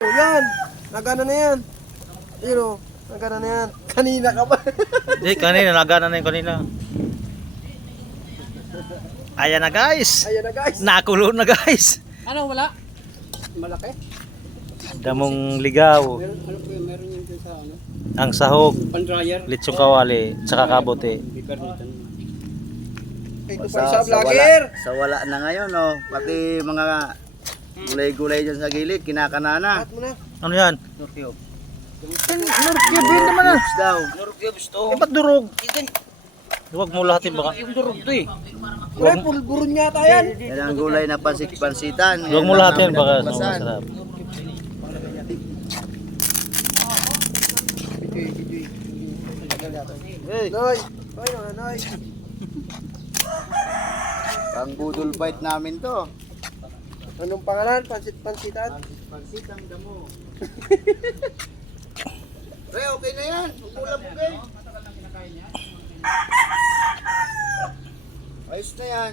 O yan, nagana na yan. Pero, nagana na yan. Kanina ka ba? Hindi, kanina, nagana na yung kanina. Ayan na guys. Ayan na guys. Nakulo na guys. Ano, wala? Malaki? Damong ligaw. Meron yun sa ano? Ang sahog, Pan-dryer. litsong kawali, tsaka kabote. Ito pa isa vlogger. Sa wala na ngayon, no? Pati mga gulay-gulay dyan sa gilid, kinakanana. At mo na. Ano yan? Norkyop. Norkyub yun naman ah. daw. Norkyubs to. Eh, ba't durog? Huwag mo lahatin baka. Yung durog to eh. Wala, pulburon yata yan. Yan ang gulay na pansitan. Huwag mo lahatin baka Basan. masarap. Hey, Noy. Noy, Noy. pang budol fight namin to. Anong pangalan? Pansitan? Pansitang damo. Pre, okay na yan. Ulam okay. Ayos na yan.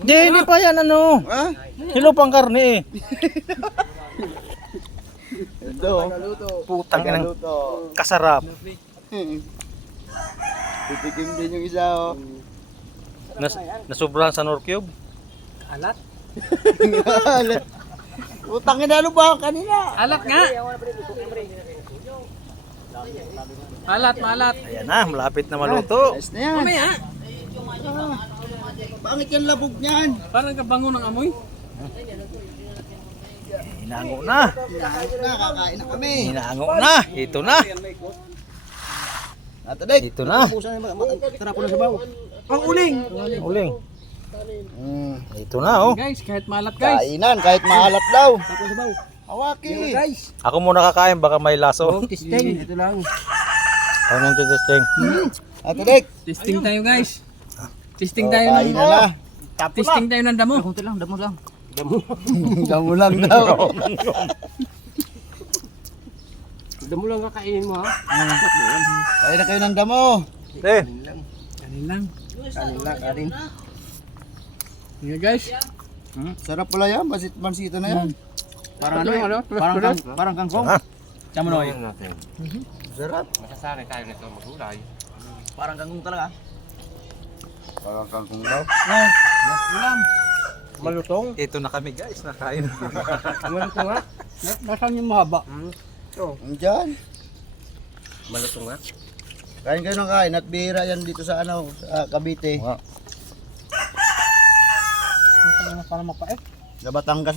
Hindi pa yan ano. Ha? Hilo pang karne eh. Ito. Naluto. Putang inang Luto. kasarap. Titikim din yung isa, oh. Nasobrahan sa Norkyub. Alat? Utang ina, ano ba kanina? Alat nga. Alat, malat. Ayan na, malapit na maluto. Ayos na yan. Mamaya. Pangit yung labog niyan. Parang kabango ng amoy. Hinango na. Kakain na kami. Hinango na. Ito na. Atadek. Ito na. Tara po na sa baw. Ang uling. Uling. Ito na oh. Guys, kahit malat guys. Kainan, kahit maalat daw. Tapos sabaw. Hawaki. Guys. Ako muna kakain baka may laso. Testing. Ito lang. Anong testing? Atadek. Testing tayo guys. Testing tayo Kain ng na na. testing tayo ng damo. Kunti lang, damo lang. Damo lang daw. Damo lang kakainin mo ha. Kain na kayo ng damo. Eh, Kanin lang. Kanin lang, kanin. Nga guys. Sarap pala yan, mansito na yan. Parang ano? Parang kangkong. Tama na Sarap. Masasanay tayo nito magulay. Parang kangkong talaga. Parang kangkong daw. Ulam. Malutong. ito na kami guys, nakain. Malutong nga. Nasaan yung mahaba? Andiyan. Malutong nga. Kain kayo ng kain at bihira yan dito sa ano, sa Cavite. Wow. Para mapait. Sa Batangas.